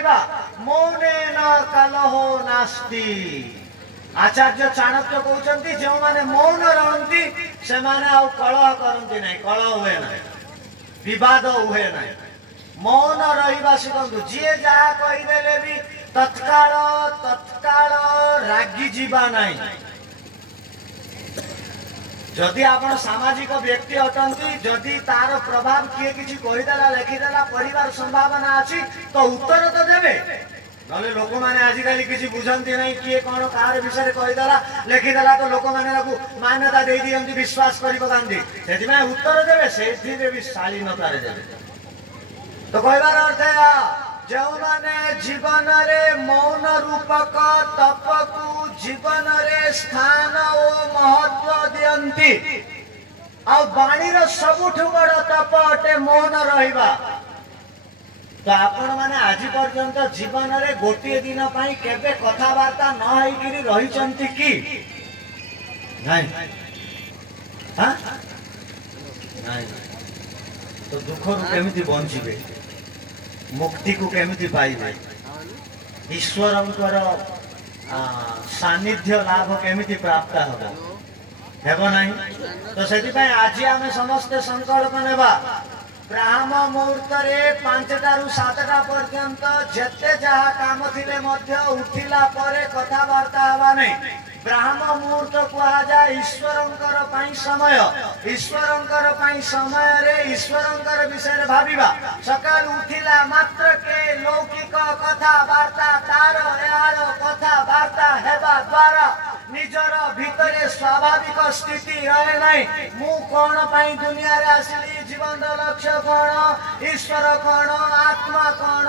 रहिबा मौनेन कलहो नास्ति। आचार्य चाणक्य कहते जो माने मौन रहती से माने आउ कलह करती नहीं, कलह हुए ना, विवाद हुए ना। मौन रहिबा शिखंतु। जी जहा कहीदेले भी तत्काल तत्काल रागी जीवा नहीं। जदि आपण सामाजिक व्यक्ति अटंती, जदि तार प्रभाव किए किसी कहीदेला लिखिदेला पढ़िबार संभावना अच्छी तो उत्तर तो देवे। नले लोक मैंने आजिकल किसी बुझंती नहीं, किए कौन कार विषय कहीदेला लिखिदेला तो लोक मैंने मान्यता दे दियंती, विश्वास करी पकांती। सेथिमाय उत्तर देवे, सेथिरे भी शालीनता देवे। तो कहबार अर्थ है जो माने जीवन रे मौन रूपक तप को जीवन रे स्थान और महत्व दियंती। आ वाणी रो सबुठु बड़ तप अटे मौन रहिबा। तो आपण माने आज पर्यंत जीवन रे गोटे दिन पाई केबे कथावार्ता न होइकिरी रहिचंती की नहीं? हां नहीं। तो दुख रु केमिति बंचिबे, मुक्ति को केमिति पाइबे, ईश्वरंकर सानिध्य लाभ केमिति प्राप्त हेबो नहीं? तो सेति आज आम समस्ते संकल्प नेबा ब्राह्म मुहूर्त रे 5टा रु 7टा पर्यंत जेते जहा काम थिले मध्य उठिला परे कथावार्ता हवा नहीं। ब्राह्म मुहूर्त कहा जाए ईश्वरंकर पाई समय। ईश्वरंकर पाई समय रे ईश्वरंकर विषय भाविबा। सकाल उठिला मात्र के लौकिक कथावार्ता तार यार कथावार्ता हेबा द्वारा निजर भितरे स्वाभाविक स्थिति रहे नहीं। मु कौन पाई दुनिया रे आसिली, जीवन लक्ष्य कौन, ईश्वर कौन, आत्मा कौन,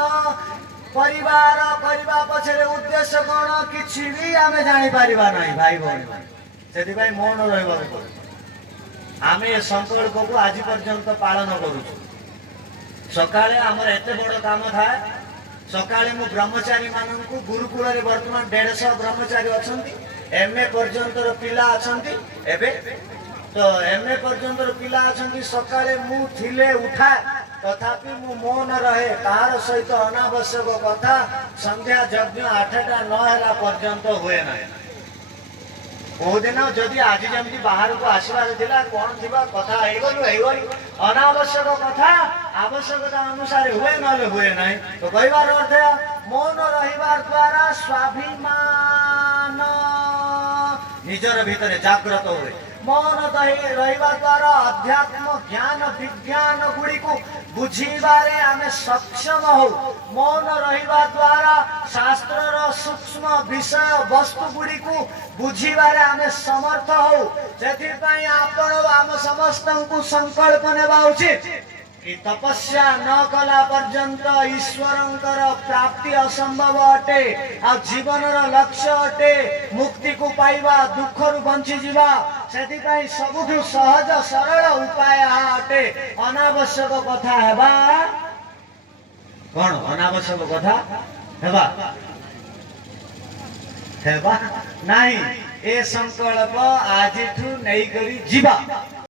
परिवार करबा पछरे उद्देश्य कौन, किछि भी आमे जानि परिबा नहीं भाई भौणी। सेति भाई मौन रहबा को आमे ए संकल्प को आज पर्यंत पालन करू। सकाळे हमर एते बड़ काम थाए। सकाळे मु ब्रह्मचारी माननकु गुरुकुल रे वर्तमान 150 ब्रह्मचारी अछंती। एमए पर्यंत पिला अछंती एबे। तो एमए पर्यंत पिला अछंती। सकाळे मु थिले उठा तथापि मु मौन रहे, तार सहित अनावश्यक कथा संध्या यज्ञ 8टा न होला पर्यंत हुए ना। ओ दिन जदि आज जमती बाहर को आसबार थिला कोन थिबा कथा हेगलु अनावश्यक कथा आवश्यकता अनुसार हुए नले हुए नाही। तो कहबार अर्थ मौन रहिबार द्वारा स्वाभिमान निजर भीतर जागृत हुए। मौन रहिबा द्वारा अध्यात्म ज्ञान विज्ञान गुड़ी को बुझीबारे आमे सक्षम हो। मौन रहिबा द्वारा शास्त्र सूक्ष्म विषय वस्तु गुड़ी को बुझीबारे आमे समर्थ हो। सेथि पई आपण आम समस्त को संकल्प नेबा उचित कि तपस्या न कला पर्यंत ईश्वरंकर प्राप्ति असंभव अटे। आ जीवन लक्ष्य अटे मुक्ति को पाइबा, दुख रु बंची जीवा। सेथि पई सबुठु सहज सरल उपाय अटे अनावश्यक कथा हेबा। कोन अनावश्यक कथा हेबा हेबा नहीं। ए संकल्प आजिठु नहीं करी जीवा।